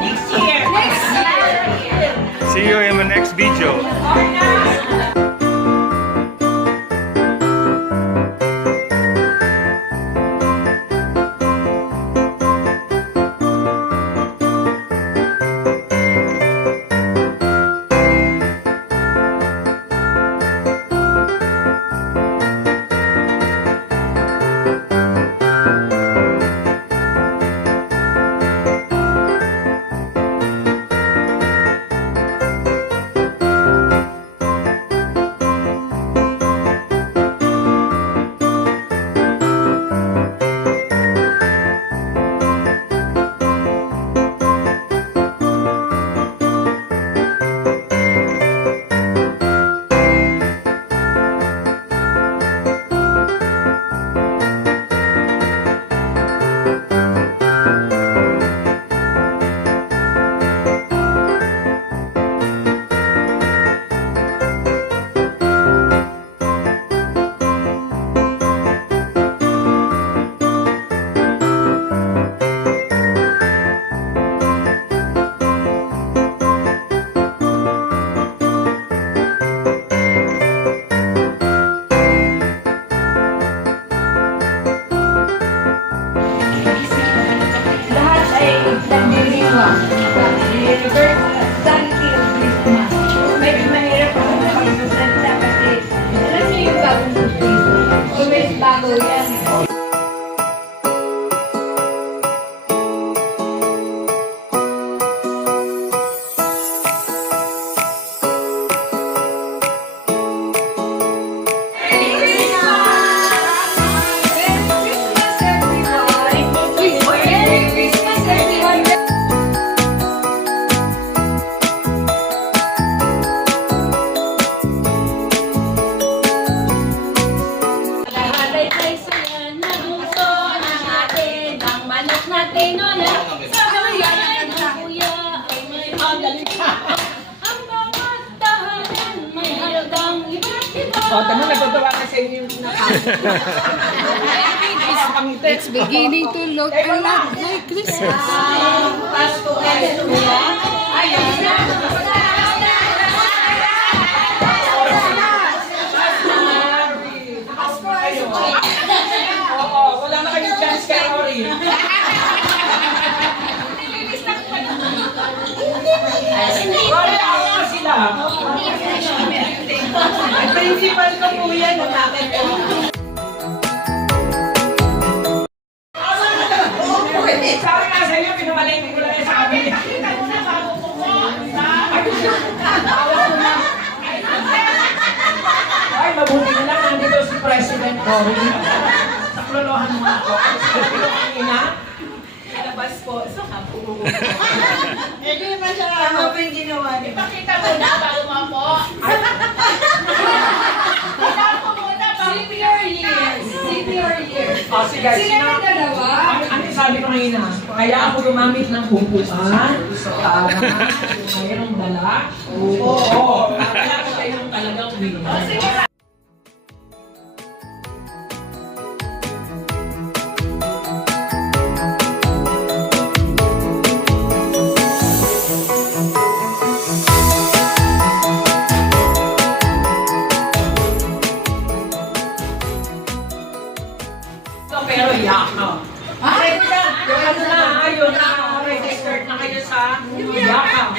Next year. See you in the next video. Lahat ay nagdiriwang. Deliver sanity of Christmas. Medyo mahirap ako makapagsalita kasi alam niyo yung bagong cookies. Always bago yan. Oh, tama, nagtatawa ka sa inyo yung It's beginning to look a lot like Christmas. Pasko ulit, kuya. Ayun na. Oo, wala na kayong chance kay Rory. Rory, ako na sila. Ang principal ko po yan, natakit ko. Sabi nga sa iyo, pinamalayin ko lang sa amin. Nakita mo na, bago ko po. Ay, mabuti na lang, nandito si President Cory. Saklolohan mo ako. Ina? Labas po. So, kapo. Hindi naman siya. Ano pa yung ginawa niyo? Ipakita mo na, bago mo po. Save your years. Save your years. Oh, sige. Sila na dalawa. Ano sabi ko kanina? Kaya ako gumamit ng upuan para mayroong dala. Oo. Kaya ako kayong talagang winner. Pero yakaw. Ready ka? Yung ano na, yun na, registered na kayo sa yakaw.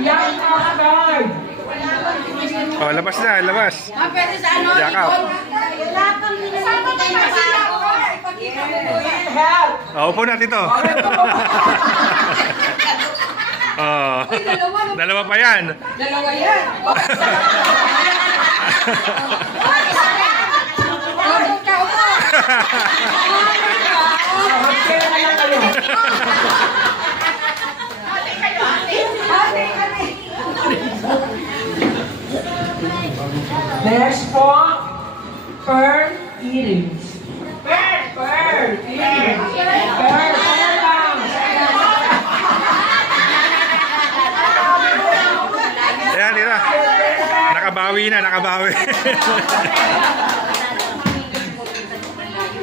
Yakaw card. Oh, labas na, labas. Pero sa ano? Yakap. Sama ka pa sila. Ipakita mo po yan. Help! Oh, upo na, Tito. Oh. Dalawa pa yan. Dalawa yan. Next po, pearl earrings. Pearl earrings. Pearl lang. Ayan, Tito. Nakabawi na, nakabawi.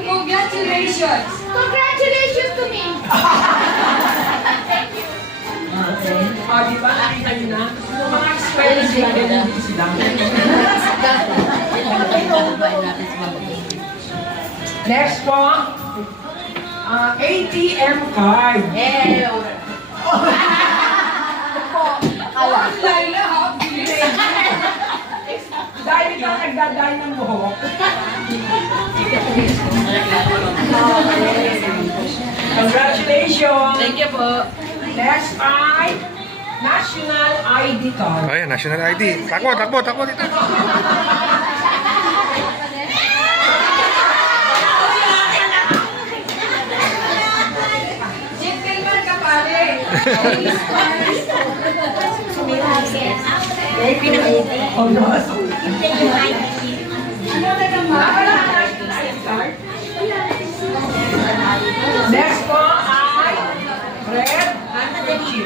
Congratulations. Congratulations! Congratulations to me! O, di ba? Nakita niyo na? Yung mga eskwela sila, ganyan din sila. Next po, ATM card. Online na ha? Dahil ka nagdaday ng buhok. Congratulations! Thank you po. Next ay National ID card. Ayan, national ID. Takbo dito. Gentleman ka pare! Oh, no. Ano na naman? Next po ay red handkerchief.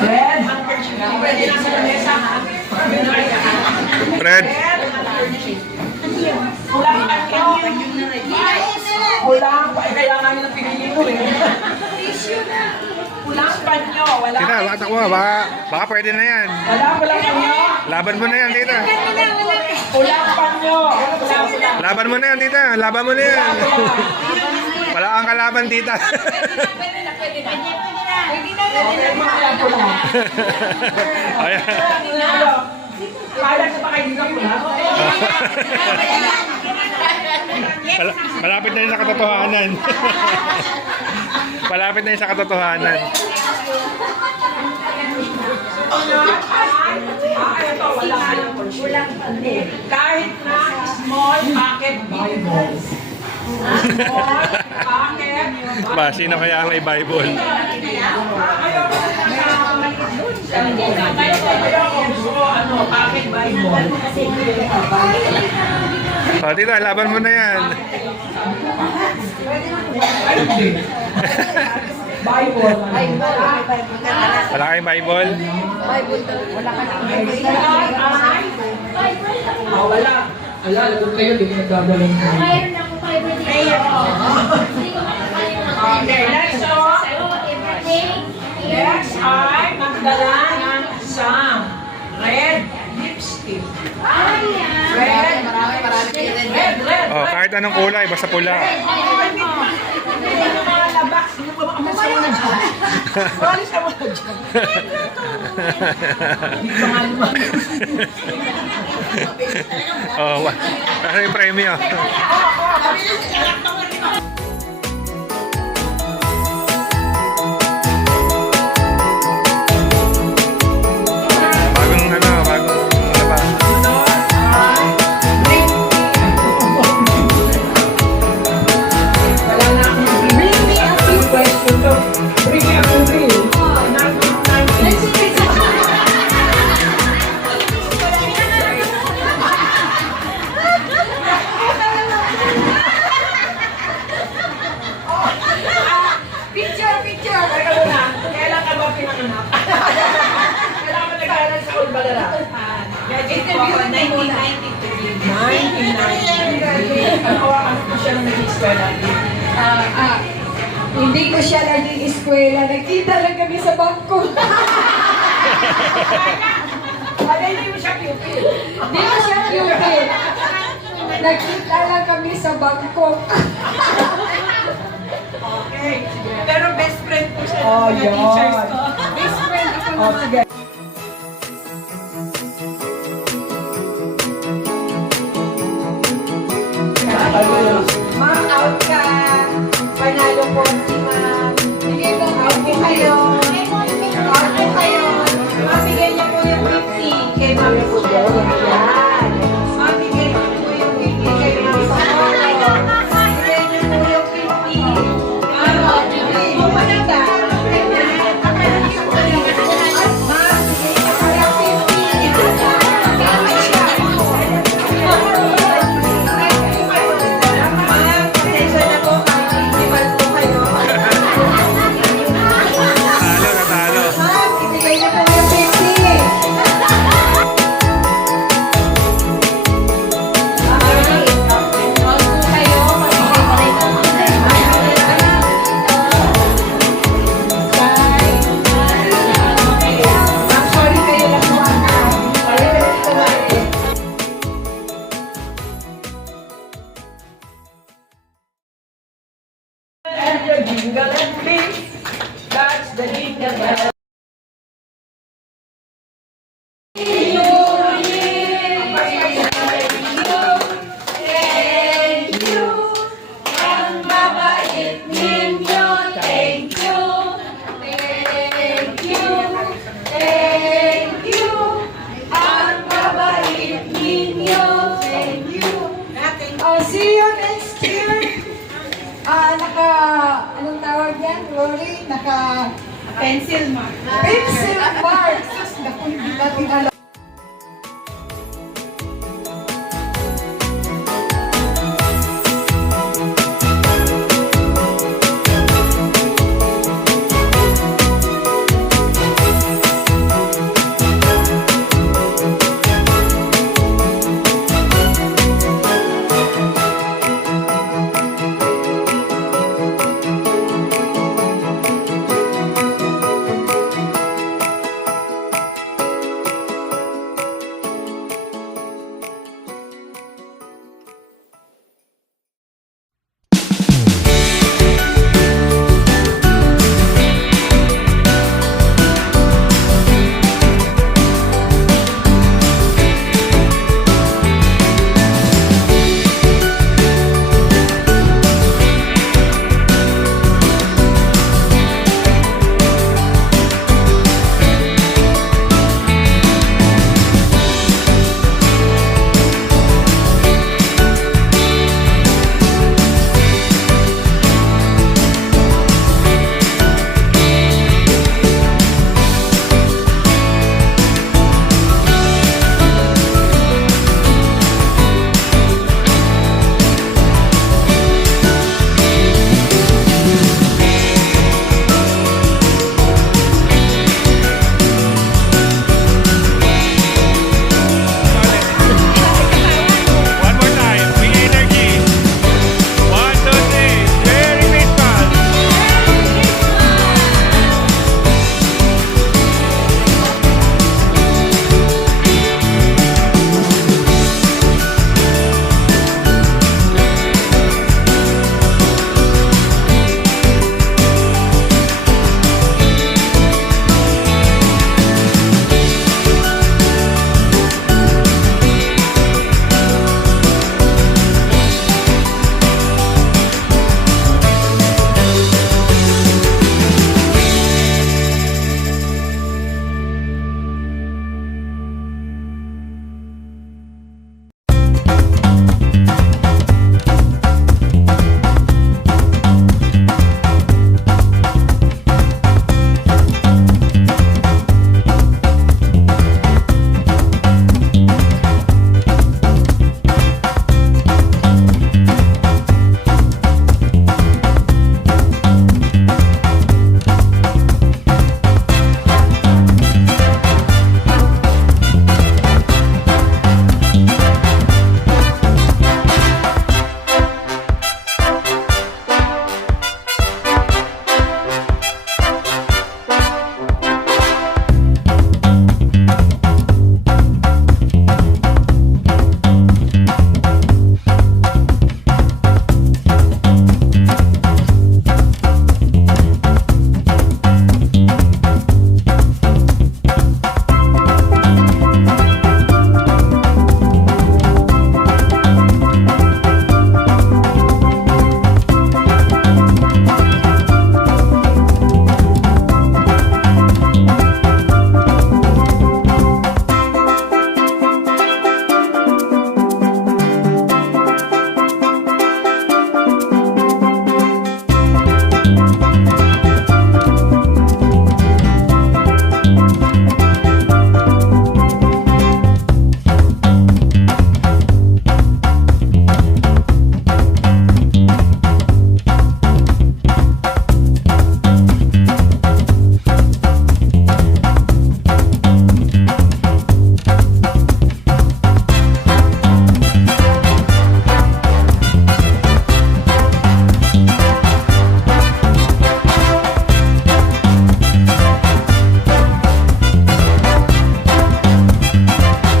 Red handkerchief. Pwede na sa lamesa, ha? Fred. Red handkerchief. Kulang panyo. Kulang pa. Kaya namin ang pinili ko eh. Kulang panyo. Wala. Tita, baka takbo. Baka pwede na yan. Kulang panyo. Laban mo na yan, tita. Kulang panyo. Kulang. Laban mo na yan, tita. Laban mo na yan. Wala kang kalaban, tita. Okay, mga kulang. Ayan. Kaya sa pa kayo dito kulang? Malapit na yun sa katotohanan. Malapit na yun sa katotohanan. Kahit na small pocket Bibles. Small pocket Ba, sino kaya ang may Bible? Pocket Bible. O, tita, laban mo na yan. Bible. Wala kayong Bible? Wala. Wala, lagot kayo, di ko nagdadaling kayo. Mayroon ako 5 days. Okay, next one. Next ay magdala ng isang red lipstick. Red. Red. Oh, kahit anong kulay, basta pula. Hindi na mga labak. Hindi ko makamusta mo na dyan. Walis ka mo na dyan. Hindi ko nga naman. Oh, ano yung premyo? Bagong ano ba? Wala na akong bring me a few questions. Bring me a few dreams. Picture! Teka muna, kailan ka ba pinanganak? Kailan ka nag-aaral sa Ulbalara? Interview na 1993. 1993. Ano po siya nung nag-eskwela? Hindi ko siya naging eskwela. Nagkita lang kami sa bangko. Wala, hindi mo siya pupil. Hindi ko siya pupil. Nagkita lang kami sa bangko. Okay. Pero best friend po siya Oh, ng mga yun. teachers ko. Best friend ako Oh, naman. sige. Ma'am, out ka. Panalo po si ma'am. Bigay mo, out po kayo. Out po kayo. Mabigay niyo po yung 50 kay ma'am Solo. Yan. Mabigay niyo po yung 50 kay ma'am Solo. Bigay niyo po yung 50. Ano? Bigay mo pa na ba? Ma'am, Jingle and beat, that's the jingle bell. Thank you. Ang babait ninyo. Thank you. Thank you. Thank you. Ang babait ninyo. Thank you. See you next year. Anong tawag yan, Rory? Pencil mark. Pencil mark. Sus, naku, hindi natin alam.